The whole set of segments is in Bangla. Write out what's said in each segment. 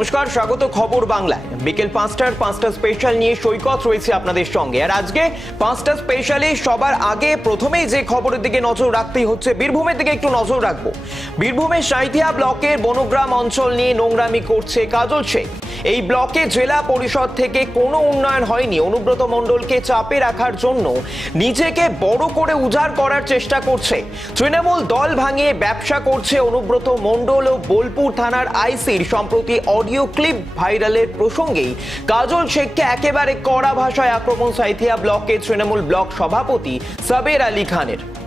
নমস্কার, স্বাগত খবর বাংলায়। বিকেল পাঁচটার পাঁচটা স্পেশাল নিয়ে সৈকত রয়েছে আপনাদের সঙ্গে। আর আজকে পাঁচটা স্পেশালে সবার আগে প্রথমেই যে খবরের দিকে নজর রাখতেই হচ্ছে, বীরভূমের দিকে একটু নজর রাখব। বীরভূমের সাঁইথিয়া ব্লকের বনগ্রাম অঞ্চল নিয়ে নোংরামি করছে কাজল শেখ এই ব্লকে জেলা পরিষদ থেকে কোনো উন্নয়ন হয়নি। অনুব্রত মণ্ডলকে চাপে রাখার জন্য নিজেকে বড় করে উজাড় করার চেষ্টা করছে। তৃণমূল দল ভাঙিয়ে ব্যবসা করছে অনুব্রত মণ্ডল ও বোলপুর থানার আইসির। সম্প্রতি অডিও ক্লিপ ভাইরালের প্রসঙ্গেই কাজল শেখকে একেবারে কড়া ভাষায় আক্রমণ সাইথিয়া ব্লকের তৃণমূল ব্লক সভাপতি সাবের আলী খানের।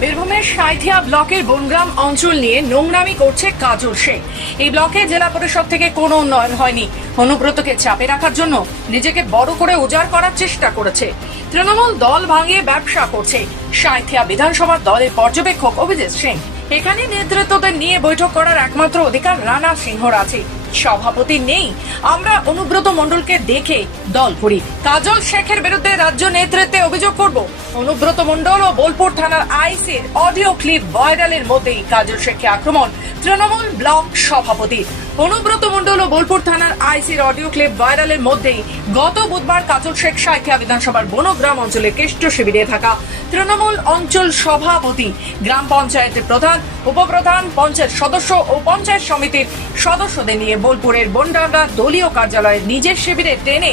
বীরভূমের সাঁইথিয়া ব্লকের বনগ্রাম অঞ্চল নিয়ে নোংরামি করছে কাজল শেখ এই ব্লকে জেলা পরিষদ থেকে কোনো উন্নয়ন হয়নি। অনুব্রতকে চাপে রাখার জন্য নিজেকে বড় করে উজাড় করার চেষ্টা করেছে। তৃণমূল দল ভাঙিয়ে ব্যবসা করছে। সাঁইথিয়া বিধানসভার দলের পর্যবেক্ষক অভিজিৎ সিং এখানে নেতৃত্বদের নিয়ে বৈঠক করার একমাত্র অধিকার রানা সিংহর আছে। সভাপতি নেই। আমরা অনুব্রত মণ্ডলকে দেখে দল করি কাজল শেখের বিরুদ্ধে রাজ্য নেতৃত্বে অভিযোগ করব। অনুব্রত মণ্ডল ও বোলপুর থানার আইসির অডিও ক্লিপ ভাইরালের মধ্যেই কাজল শেখকে আক্রমণ। তৃণমূল ব্লক সভাপতি। অনুব্রত মণ্ডল ও বোলপুর থানার আইসির অডিও ক্লিপ ভাইরালের মধ্যেই গত বুধবার কাজল শেখ সাঁইথিয়া বিধানসভার বনগ্রাম অঞ্চলে কেষ্ট শিবিরে থাকা তৃণমূল অঞ্চল সভাপতি, গ্রাম পঞ্চায়েতের প্রধান, উপপ্রধান, পঞ্চায়েত সদস্য ও পঞ্চায়েত সমিতির সদস্যদের নিয়ে বোলপুরের বনডাঙ্গা দলীয় কার্যালয়ে নিজের শিবিরে টেনে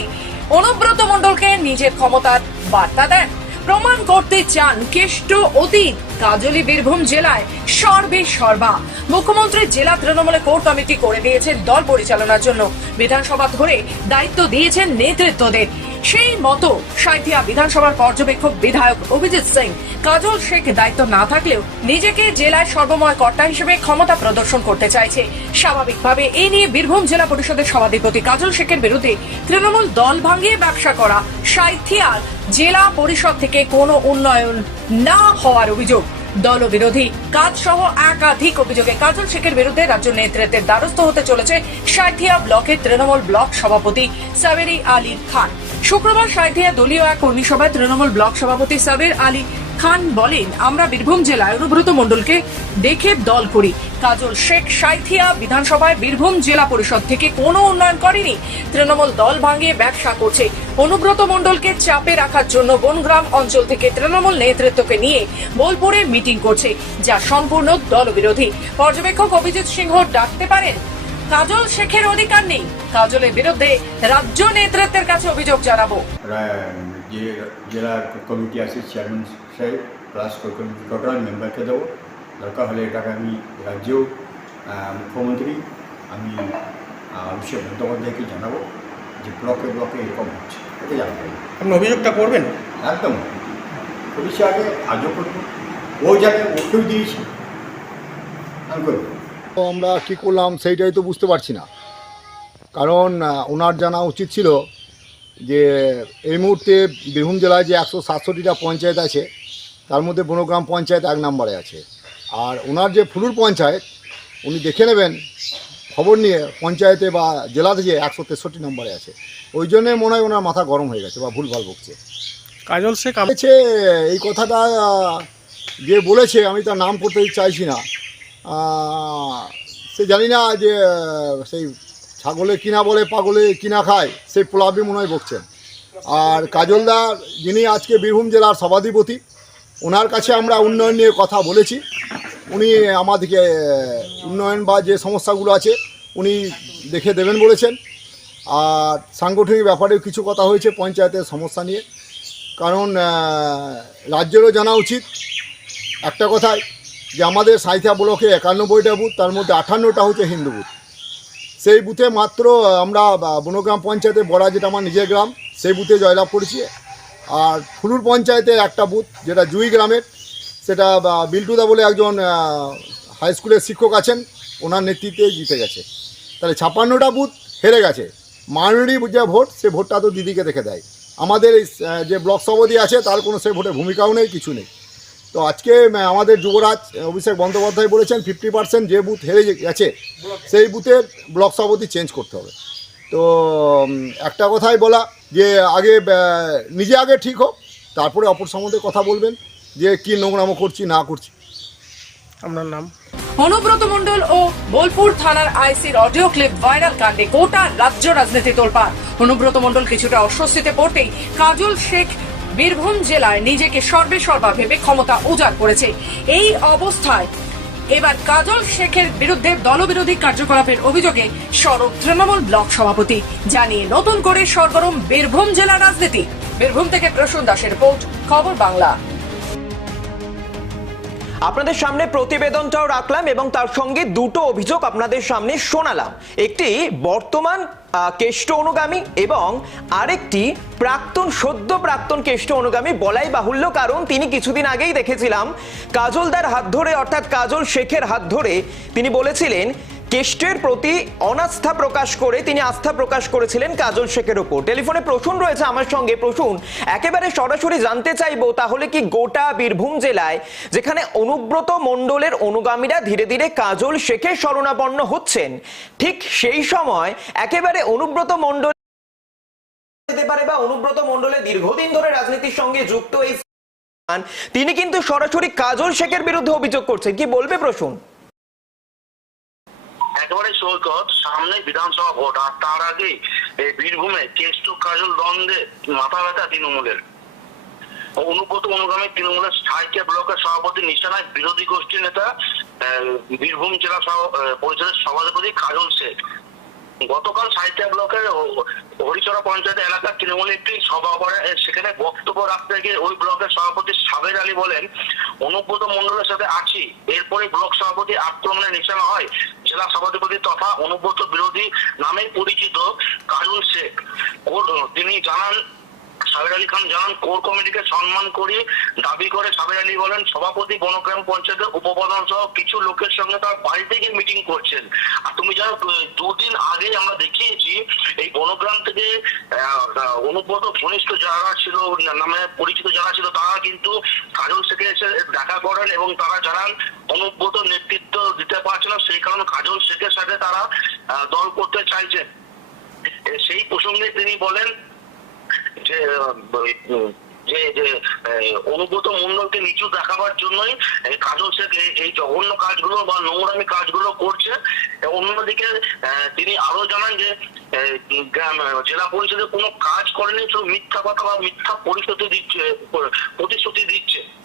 অনুব্রত মণ্ডলকে নিজের ক্ষমতার বার্তা দেন। প্রমাণ করতে চান কেষ্ট অতীত, কাজলি বীরভূম জেলায় সর্বে সর্বা। মুখ্যমন্ত্রী জেলা তৃণমূলে কোর কমিটি করে দিয়েছেন দল পরিচালনার জন্য। বিধানসভা ধরে দায়িত্ব দিয়েছেন নেতৃত্বদের। সেই মতো সাঁইথিয়া বিধানসভার পর্যবেক্ষক বিধায়ক অভিজিৎ সিং, কাজল শেখ দায়িত্ব না থাকলেও নিজেকে জেলার সর্বময় কর্তা হিসেবে ক্ষমতা প্রদর্শন করতে চাইছে। স্বাভাবিকভাবে এই নিয়ে বীরভূম জেলা পরিষদের সভাধিপতি কাজল শেখের বিরুদ্ধে তৃণমূল দল ভাঙিয়ে ব্যবসা করা সাঁইথিয়ার জেলা পরিষদ থেকে কোনো উন্নয়ন না হওয়ার অভিযোগ। দলবিরোধী কাজ সহ একাধিক অভিযোগে কাজল শেখের বিরুদ্ধে রাজ্য নেতৃত্বের দ্বারস্থ হতে চলেছে সাঁইথিয়া ব্লকের তৃণমূল ব্লক সভাপতি সাবেরি আলী খান। শুক্রবার সাঁইথিয়া দলীয় এক কর্মী সভায় তৃণমূল ব্লক সভাপতি সাবের আলী খান বলেন, আমরা বীরভূম জেলায় অনুব্রত মণ্ডলকে দেখে দল করি। কাজল শেখ সাঁইথিয়া বিধানসভায় বীরভূম জেলা পরিষদ থেকে কোনো উন্নয়ন করেনি। তৃণমূল দল ভাঙিয়ে ব্যবসা করছে। অনুব্রত মণ্ডলকে চাপে রাখার জন্য বনগ্রাম অঞ্চল থেকে তৃণমূল নেতৃত্বকে নিয়ে বোলপুরে মিটিং করছে, যা সম্পূর্ণ দলবিরোধী। পর্যবেক্ষক অভিজিৎ সিংহ ডাকতে পারেন কাজল শেখের অধিকার নেই। কাজলের বিরুদ্ধে রাজ্য নেতৃত্বের কাছে অভিযোগ জানাব। যে জেলা কমিটি আছে চেয়ারম্যান সাহেব প্লাস কমিটি টোটাল মেম্বারকে দেবো। দরকার হলে এটাকে আমি রাজ্য মুখ্যমন্ত্রী আমি অভিষেক বন্দ্যোপাধ্যায়কে জানাব যে ব্লকে ব্লকে এরকম হচ্ছে। এটা জানাব। আপনি অভিযোগটা করবেন? একদম। পুলিশে আগে আজও করব। ও জায়গায় ওকেও দিয়েছি। আমি করব। তো আমরা কী করলাম সেইটাই তো বুঝতে পারছি না। কারণ ওনার জানা উচিত ছিল যে এই মুহূর্তে বীরভূম জেলায় যে একশো সাতষট্টিটা পঞ্চায়েত আছে তার মধ্যে বনগ্রাম পঞ্চায়েত এক নম্বরে আছে। আর ওনার যে ফুলুর পঞ্চায়েত উনি দেখে নেবেন খবর নিয়ে পঞ্চায়েতে বা জেলাতে যে একশো তেষট্টি নম্বরে আছে। ওই জন্যে মনে হয় ওনার মাথা গরম হয়ে গেছে বা ভুলভাল বকছে। কাজল শেখ এই কথাটা যে বলেছে আমি তার নাম করতে চাইছি না। সে জানি না যে সেই ছাগলে কিনা বলে পাগলে কিনা খায়, সেই পোলাবি মনে হয় বকছেন আর কাজলদার যিনি আজকে বীরভূম জেলার সভাধিপতি, ওনার কাছে আমরা উন্নয়ন নিয়ে কথা বলেছি। উনি আমাদেরকে উন্নয়ন বা যে সমস্যাগুলো আছে, উনি দেখে দেবেন বলেছেন। আর সাংগঠনিক ব্যাপারেও কিছু কথা হয়েছে পঞ্চায়েতের সমস্যা নিয়ে। কারণ রাজ্যেরও জানা উচিত। একটা কথাই যে আমাদের সাঁইথিয়া ব্লকে একানব্বইটা বুথ, তার মধ্যে আটান্নটা হচ্ছে হিন্দু বুথ। সেই বুথে মাত্র আমরা বনগ্রাম পঞ্চায়েতে বড়া, যেটা আমার নিজের গ্রাম, সেই বুথে জয়লাভ করেছি। আর ফুলুর পঞ্চায়েতে একটা বুথ, যেটা জুই গ্রামের, সেটা বিল্টুদা বলে একজন হাই স্কুলের শিক্ষক আছেন, ওনার নেতৃত্বে জিতে গেছে। তাহলে ছাপ্পান্নটা বুথ হেরে গেছে। মাইনরিটি যে ভোট, সে ভোটটা তো দিদিকে দেখে দেয়। আমাদের যে ব্লক সভাপতি আছে, তার কোনো সে ভোটে ভূমিকাও নেই, কিছু নেই। তো আজকে আমাদের যুবরাজ অভিষেক বন্দ্যোপাধ্যায় বলেছেন ফিফটি পার্সেন্ট যে বুথ হেরে গেছে সেই বুথের ব্লক সভাপতি চেঞ্জ করতে হবে। তো একটা কথাই বলা যে আগে নিজে আগে ঠিক হোক তারপরে অপর সম্বন্ধে কথা বলবেন যে কি নোংরামো করছি না করছি। আপনার নাম? অনুব্রত মণ্ডল ও বোলপুর থানার আইসির অডিও ক্লিপ ভাইরাল কাণ্ডে গোটা রাজ্য রাজনীতি তোলপাড়। অনুব্রত মণ্ডল কিছুটা অস্বস্তিতে পড়তেই কাজল শেখ বীরভূম জেলায় নিজেকে সর্বে সর্বা ভেবে ক্ষমতা উজাড় করেছে। এই অবস্থায় এবার কাজল শেখের বিরুদ্ধে দলবিরোধী কার্যকলাপের অভিযোগে সরব তৃণমূল ব্লক সভাপতি। জানিয়ে নতুন করে সরগরম বীরভূম জেলা রাজনীতি। বীরভূম থেকে প্রসূন দাসের রিপোর্ট, খবর বাংলা। আপনাদের সামনে প্রতিবেদনটাও রাখলাম এবং তার সঙ্গে দুটো অভিযোগ আপনাদের সামনে শোনালাম। একটি বর্তমান কেষ্ট অনুগামী এবং আরেকটি প্রাক্তন, সদ্য প্রাক্তন কেষ্ট অনুগামী বলাই বাহুল্য কারণ তিনি কিছুদিন আগেই দেখেছিলাম। কাজলদার হাত ধরে, অর্থাৎ কাজল শেখের হাত ধরে তিনি বলেছিলেন কেষ্টের প্রতি অনাস্থা প্রকাশ করে তিনি আস্থা প্রকাশ করেছিলেন কাজল শেখের ওপর। টেলিফোনে প্রসূন রয়েছে আমার সঙ্গে। প্রসূন, একেবারে সরাসরি জানতে চাইব তাহলে কি গোটা বীরভূম জেলায়, যেখানে অনুব্রত মণ্ডলের অনুগামীরা ধীরে ধীরে কাজল শেখের শরণাপন্ন হচ্ছেন, ঠিক সেই সময় একেবারে অনুব্রত মণ্ডল যেতে পারে বা অনুব্রত মণ্ডলের দীর্ঘদিন ধরে রাজনীতির সঙ্গে যুক্ত এই তিনি কিন্তু সরাসরি কাজল শেখের বিরুদ্ধে অভিযোগ করছেন। কি বলবে প্রসূন? একেবারে সৈকত, সামনে বিধানসভা ভোট, আর তার আগে বীরভূমে কেষ্ট, কাজল, দ্বন্দ্বে মাথা ব্যথা তৃণমূলের। অনুব্রত অনুগামী তৃণমূলের সাহিত্য ব্লকের সভাপতি নিশানায় বিরোধী গোষ্ঠীর নেতা বীরভূম জেলা পরিষদের সভাপতি কাজল শেখ। গতকাল সাহিত্য ব্লকের হরিচরা পঞ্চায়েত এলাকার তৃণমূল একটি সভা করে সেখানে বক্তব্য রাখতে গিয়ে ওই ব্লকের সভাপতি সাবের আলী বলেন, অনুব্রত মন্ডলের সাথে আছি এরপরে ব্লক সভাপতি আক্রমণের নিশানা হয়। জেলা সভাধিপতি তথা অনুব্রত বিরোধী নামে পরিচিত কাজল শেখ। তিনি জানান, সাবের আলী খান জানান, কোর কমিটিকে সম্মান করে দাবি করে সাবের আলী বলেন, সভাপতি বনগ্রাম পঞ্চায়েতের উপপ্রধান সহ কিছু লোকের সঙ্গে তার বাড়ি গিয়ে মিটিং করছেন। আর তুমি জানো দুদিন আগে আমরা দেখিয়েছি, এই বনগ্রাম থেকে অনুব্রত ঘনিষ্ঠ যারা ছিল নামে পরিচিত যারা ছিল, তারা কিন্তু কাজল থেকে এসে দেখা করেন এবং তারা জানান, অনুব্রত নেতৃত্ব দিতে সেই কারণে কাজল শেখের সাথে তারা দল করতে চাইছেন সেই প্রসঙ্গে তিনি বলেন যে যে যে মন্ডলকে নিচু দেখাবার জন্যই কাজল শেখ এই- জঘন্য কাজগুলো বা নোংরামি কাজগুলো করছে। অন্যদিকে তিনি আরও জানান যে জেলা পরিষদে কোনো কাজ করেনি, শুধু মিথ্যা কথা বা মিথ্যা পরিস্থিতি দিচ্ছে, প্রতিশ্রুতি দিচ্ছে।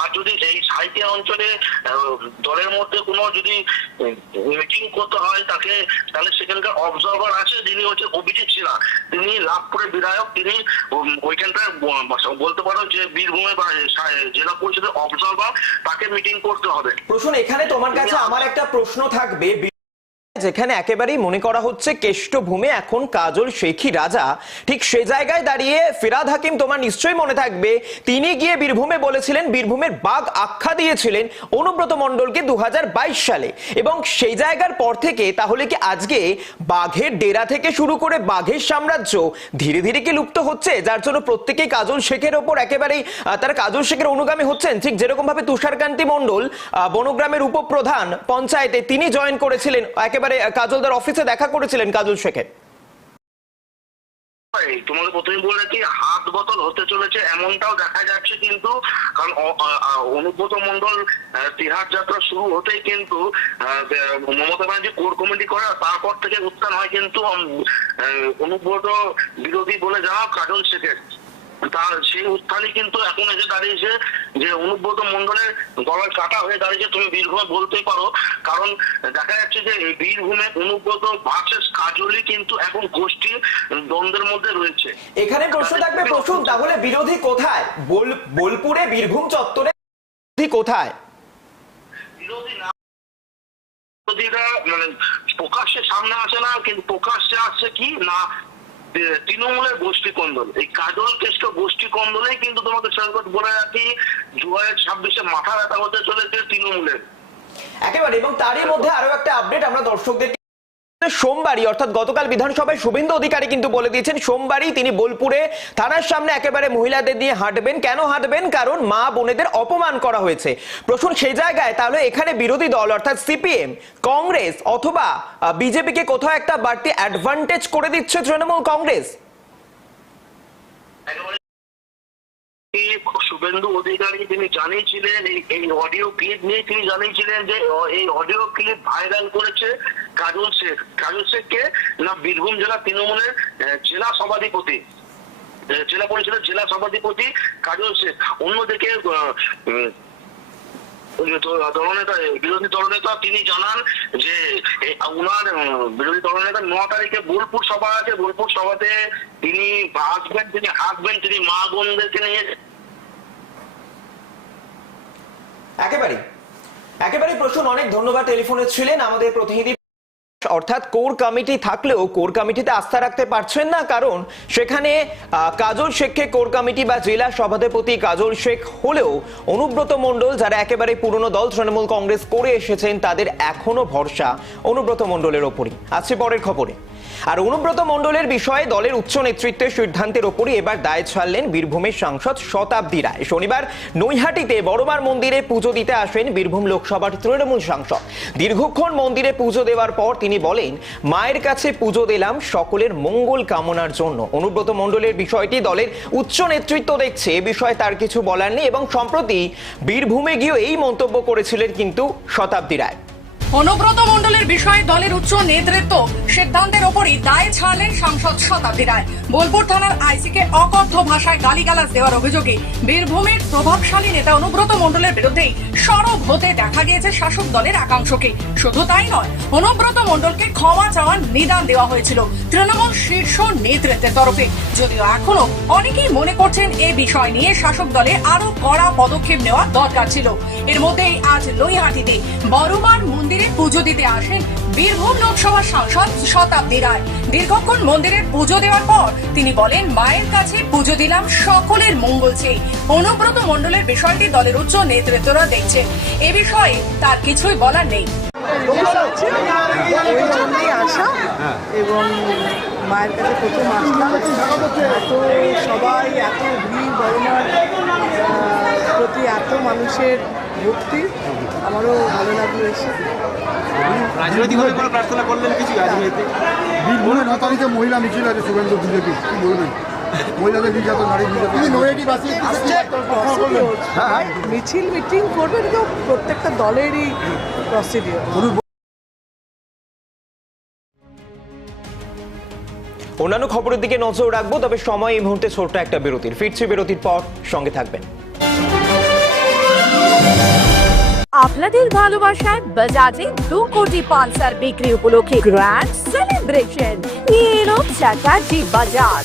আর যদি এই সাহিত্য অঞ্চলে দলের মধ্যে কোনো যদি মিটিং করতে হয় তাকে তাহলে সেখানকার অবজারভার আছে যিনি হচ্ছে অভিজিৎ সিনহা। তিনি লাভপুরে বিধায়ক তিনি ওইখানটায় বলতে পারো যে বীরভূমে বা জেলা পরিষদের অবজারভার তাকে মিটিং করতে হবে। প্রশ্ন এখানে তোমার কাছে আমার একটা প্রশ্ন থাকবে যেখানে একেবারেই মনে করা হচ্ছে কেষ্টভূমে এখন কাজল শেখী রাজা। ঠিক সে জায়গায় দাঁড়িয়ে ফিরাদ হাকিম তোমার নিশ্চয়ই মনে থাকবে। তিনি গিয়ে বীরভূমে বলেছিলেন, বীরভূমের বাঘ আখ্যা দিয়েছিলেন অনুব্রত মণ্ডলকে দু সালে। এবং সেই জায়গার পর থেকে তাহলে কি আজকে বাঘের ডেরা থেকে শুরু করে বাঘের সাম্রাজ্য ধীরে ধীরে কি লুপ্ত হচ্ছে? যার জন্য প্রত্যেকেই কাজল শেখের ওপর একেবারেই তার কাজল শেখের অনুগামী হচ্ছেন। ঠিক যেরকম ভাবে তুষারকান্তি মণ্ডল বনগ্রামের উপপ্রধান পঞ্চায়েতে তিনি জয়েন করেছিলেন একেবারে আহ, কাজলদার অফিসে দেখা করেছিলেন কাজল শেখের। তোমাকে প্রথমে বলে কি হাত বদল হতে চলেছে এমনটাও দেখা যাচ্ছে কিন্তু কারণ অনুব্রত মন্ডল তিহার যাত্রা শুরু হতেই কিন্তু মমতা ব্যানার্জি কোর কমিটি করে তারপর থেকে উত্থান হয় কিন্তু অনুব্রত বিরোধী বলে যাওয়া কাজল শেখের। তার সেই উত্থানই কিন্তু এখন এসে দাঁড়িয়েছে যে অনুব্রত মন্ডলের গলায় কাটা হয়ে দাঁড়িয়েছে তুমি বীরভূমে বলতেই পারো। কারণ দেখা যাচ্ছে যে এই বীরভূমে অনুব্রত ভার্সেস কাজলই কিন্তু এখন গোষ্ঠী দ্বন্দ্বের মধ্যে রয়েছে। এখানে প্রশ্ন থাকবে প্রশ্ন তাহলে বিরোধী কোথায়? বোল বোলপুরে বীরভূম চত্বরে বিরোধী কোথায়? বিরোধী না বিরোধীরা মানে প্রকাশ্যে সামনে আসে না কিন্তু প্রকাশ্যে আসছে কি? না তৃণমূলের গোষ্ঠী কন্দল, এই কাজল কেষ্ট গোষ্ঠী কন্দলেই কিন্তু তোমাকে সংকট বলে রাখি দু হাজার ছাব্বিশে মাথা ব্যথা হতে চলেছে তৃণমূলের। একেবারে, এবং তারই মধ্যে আরও একটা আপডেট আমরা দর্শকদের সোমবারই, অর্থাৎ গতকাল বিধানসভায় শুভেন্দু অধিকারী কিন্তু বলে দিয়েছেন, সোমবারই তিনি বোলপুরে থানার সামনে একেবারে মহিলাদের দিয়ে হাঁটবেন। কেন হাঁটবেন? কারণ মা বোনেদের অপমান করা হয়েছে। প্রশ্ন সেই জায়গায়, তাহলে এখানে বিরোধী দল, অর্থাৎ সিপিএম, কংগ্রেস অথবা বিজেপিকে কোথাও একটা বাড়তি অ্যাডভান্টেজ করে দিচ্ছে তৃণমূল কংগ্রেস? শুভেন্দু অধিকারী তিনি জানিয়েছিলেন, এই অডিও ক্লিপ নিয়ে তিনি জানিয়েছিলেন যে এই অডিও ক্লিপ ভাইরাল করেছে কাজল শেখ। কাজল শেখকে না বীরভূম জেলা তৃণমূলের জেলা সভাধিপতি জেলা পরিষদের জেলা সভাধিপতি কাজল শেখ। অন্যদিকে দলনেতা বিরোধী দলনেতা তিনি জানান যে ওনার বিরোধী দলনেতা ন তারিখে বোলপুর সভা আছে। বোলপুর সভাতে তিনি আসবেন তিনি আসবেন তিনি মা বোনদেরকে নিয়ে একেবারে একেবারে প্রশ্ন অনেক ধন্যবাদ টেলিফোনে ছিলেন আমাদের প্রতিনিধি অর্থাৎ কোর কমিটি থাকলেও কোর কমিটিতে আস্থা রাখতে পারছেন না, কারণ সেখানে কাজল শেখকে কোর কমিটি বা জেলা সভাধিপতি কাজল শেখ হলেও অনুব্রত মণ্ডল, যারা একেবারে পুরনো দল, তৃণমূল কংগ্রেস করে এসেছেন, তাদের এখনও ভরসা অনুব্রত মণ্ডলের ওপরই। আছে পরের খবরে। আর অনুব্রত মণ্ডলের বিষয়ে দলের উচ্চ নেতৃত্বের সিদ্ধান্তের ওপরই এবার দায় ছাড়লেন বীরভূমের সাংসদ শতাব্দী রায়। শনিবার নৈহাটিতে বড়মার মন্দিরে পুজো দিতে আসেন বীরভূম লোকসভার তৃণমূল সাংসদ। দীর্ঘক্ষণ মন্দিরে পুজো দেওয়ার পর তিনি বলেন, মায়ের কাছে পুজো দিলাম সকলের মঙ্গল কামনার জন্য। অনুব্রত মণ্ডলের বিষয়টি দলের উচ্চ নেতৃত্ব দেখছে, এ বিষয়ে তার কিছু বলার নেই এবং সম্প্রতি বীরভূমে গিয়েও এই মন্তব্য করেছিলেন কিন্তু শতাব্দী রায়। অনুব্রত মণ্ডলের বিষয়ে দলের উচ্চ নেতৃত্ব সিদ্ধান্তের ওপরই দায় ছাড়লেন সাংসদ শতাব্দী রায়। বোলপুর থানার আইসিকে অকথ্য ভাষায় গালিগালাজ দেওয়ার অভিযোগে বীরভূমের প্রভাবশালী নেতা অনুব্রত মণ্ডলের বিরুদ্ধেই সরব হতে দেখা গিয়েছে শাসক দলের একাংশকে। শুধু তাই নয়, অনুব্রত মণ্ডলকে ক্ষমা চাওয়ার নিদান দেওয়া হয়েছিল তৃণমূল শীর্ষ নেতৃত্বের তরফে। যদিও এখনও অনেকেই মনে করছেন এই বিষয় নিয়ে শাসক দলে আরও কড়া পদক্ষেপ নেওয়া দরকার ছিল। এর মধ্যেই আজ নৈহাটিতে বড়মার মন্দিরে পুজো দিতে আসেন বীরভূম লোকসভার সাংসদ শতাব্দী রায়। দীর্ঘক্ষণ মন্দিরের পুজো দেওয়ার পর তিনি বলেন, মায়ের কাছে পুজো দিলাম সকলের মঙ্গল চেয়ে। অনুব্রত মণ্ডলের বিষয়টি দলের উচ্চ নেতৃত্বরা দেখছে এ বিষয়ে তার কিছুই বলার নেই। আসা এবং মায়ের কাছে প্রথম আসলাম এত সবাই এত ভিড় প্রতি এত মানুষের ভক্তি। আমারও ভালো লাগল এসে। রাজনৈতিকভাবে কোনো প্রার্থনা করলেন কিছু রাজনীতি বীরভূমে ন তারিখে মহিলা মিছিল আছে শুভেন্দু বিজেপি কি বলবেন? মহিলাদের নির্যাতন নারী নির্যাতন। হ্যাঁ মিছিল মিটিং করবে এটা তো প্রত্যেকটা দলেরই প্রসিডিওর অন্যান্য খবরের দিকে নজর রাখব তবে সময় এই মুহূর্তে ছোট্ট একটা বিরতির। ফিরছি বিরতির পর সঙ্গে থাকবেন। আপনাদের ভালোবাসায় বাজাজে দু কোটি পালসার বিক্রি উপলক্ষে গ্র্যান্ড সেলিব্রেশন নিয়ে এলো চ্যাটার্জি বাজাজ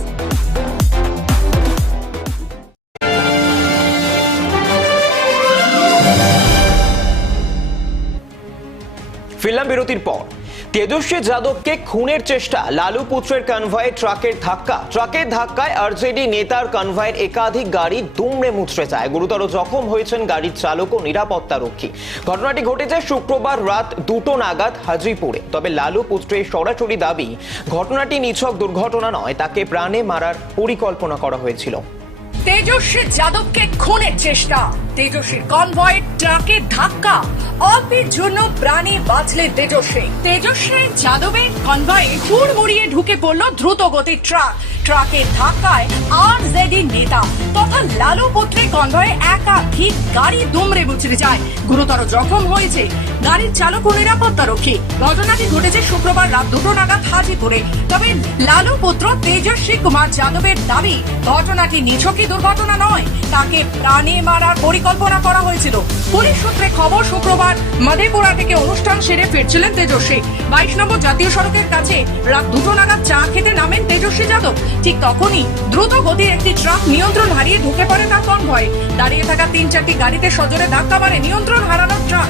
ফিরলাম বিরতির পর। তেজস্বী যাদবকে খুনের চেষ্টা, লালু পুত্রের কনভয়ে ট্রাকের ধাক্কা। ট্রাকের ধাক্কায় আরজেডি নেতার কনভয়ের একাধিক গাড়ি দুমড়ে মুচড়ে যায়। গুরুতর জখম হয়েছেন গাড়ির চালক ও নিরাপত্তা রক্ষী ঘটনাটি ঘটেছে শুক্রবার রাত দুটো নাগাদ হাজিপুরে। তবে লালু পুত্রের সরাসরি দাবি, ঘটনাটি নিছক দুর্ঘটনা নয়, তাকে প্রাণে মারার পরিকল্পনা করা হয়েছিল। তেজস্বী যাদবকে খুনের চেষ্টা, তেজস্বীর কনভয় ট্রাকে ধাক্কা। অল্পের জন্য প্রাণে বাঁচলে তেজস্বী। তেজস্বী যাদবের কনভয়ে হুড়মুড়িয়ে ঢুকে পড়ল দ্রুত গতির ট্রাক। ট্রাকের ধাক্কায় আর জেডি নেতা তথা লালু পুত্রের কনভয়ে একাধিক গাড়ি দুমড়ে মুচড়ে যায়। গুরুতর জখম হয়েছে গাড়ির চালক ও নিরাপত্তা রক্ষী। ঘটনাটি ঘটেছে শুক্রবার রাত দুটো নাগাদ হাজিপুরে। তবে লালু পুত্র তেজস্বী কুমার যাদবের দাবি, ঘটনাটি নিছকই দুর্ঘটনা নয়, তাকে প্রাণে মারার পরিকল্পনা করা হয়েছিল। পুলিশ সূত্রে খবর, শুক্রবার মধেপুরা থেকে অনুষ্ঠান সেরে ফিরছিলেন তেজস্বী। বাইশ নম্বর জাতীয় সড়কের কাছে রাত দুটো নাগাদ চা খেতে নামেন তেজস্বী যাদব। ঠিক তখনই দ্রুত গতির একটি ট্রাক নিয়ন্ত্রণ হারিয়ে ঢুকে পড়ে তার কনভয়ে। দাঁড়িয়ে থাকা তিন চারটি গাড়িতে সজোরে ধাক্কা মারে নিয়ন্ত্রণ হারানোর ট্রাক।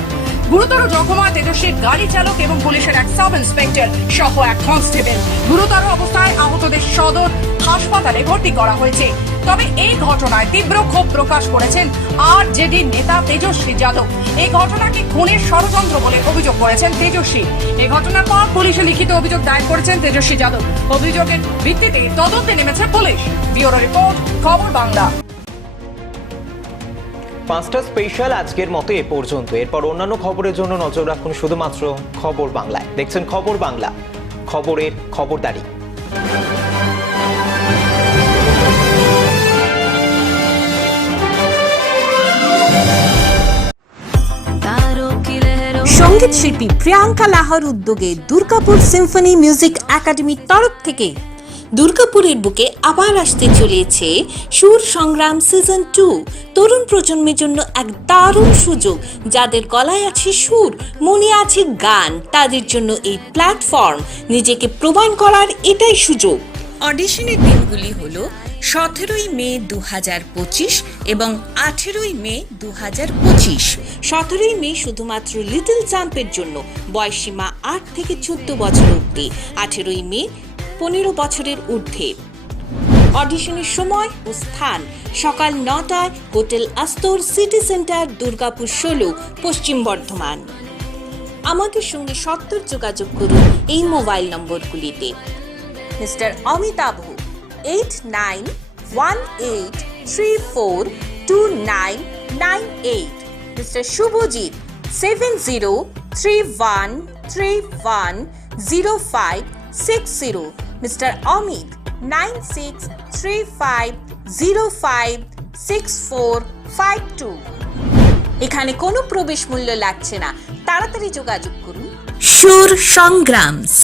গুরুতর জখম হয় তেজস্বীর গাড়ি চালক এবং পুলিশের এক সাব ইন্সপেক্টর সহ এক কনস্টেবল। গুরুতর অবস্থায় আহতদের সদর হাসপাতালে ভর্তি করা হয়েছে। তবে এই ঘটনায় তীব্র ক্ষোভ প্রকাশ করেছেন আর জেডি নেতা তেজস্বী যাদব। এই ঘটনাকে খুনের ষড়যন্ত্র বলে অভিযোগ করেছেন তেজস্বী। এই ঘটনার পর পুলিশে লিখিত অভিযোগ দায়ের করেছেন তেজস্বী যাদব। অভিযোগের ভিত্তিতে তদন্তে নেমেছে পুলিশ। ব্যুরো রিপোর্ট, খবর বাংলা। পাঁচটা স্পেশাল আজকের মতো এ পর্যন্ত। এরপর অন্যান্য খবরের জন্য নজর রাখুন শুধুমাত্র খবর বাংলায়। দেখছেন খবর বাংলা। খবরের খবরদারি। সংগীত শিল্পী প্রিয়াঙ্কা লাহার উদ্যোগে দুর্গাপুর সিম্ফনি মিউজিক একাডেমির তরফ থেকে দুর্গাপুরের বুকে আবার আসতে চলেছে সুর সংগ্রাম সিজন টু তরুণ প্রজন্মের জন্য এক দারুণ সুযোগ। যাদের গলায় আছে সুর মনে আছে গান তাদের জন্য এই প্ল্যাটফর্ম নিজেকে প্রমাণ করার এটাই সুযোগ। অডিশনের দিনগুলি হলো সতেরোই মে দু হাজার পঁচিশ এবং আঠেরোই মে দু হাজার পঁচিশ। সতেরোই মে শুধুমাত্র লিটল চ্যাম্পের জন্য বয়সীমা আট থেকে চোদ্দ বছর অব্দি আঠেরোই মে পনেরো বছরের ঊর্ধ্বে। অডিশনের সময় ও স্থান, সকাল নটায় hotel Astor city centre, Durgapur ষোলো, পশ্চিম বর্ধমান। আমাদের সঙ্গে সত্তর যোগাযোগ করুন এই mobile নম্বরগুলিতে। Mister Amitabh eight nine one eight three four two nine nine eight. Mister Subhajit, seven zero three one three one zero five six zero. Mister Amit nine six three five zero five six four five two এখানে কোনো প্রবেশ মূল্য লাগছে না। তাড়াতাড়ি যোগাযোগ করুন। সুর সংগ্রাম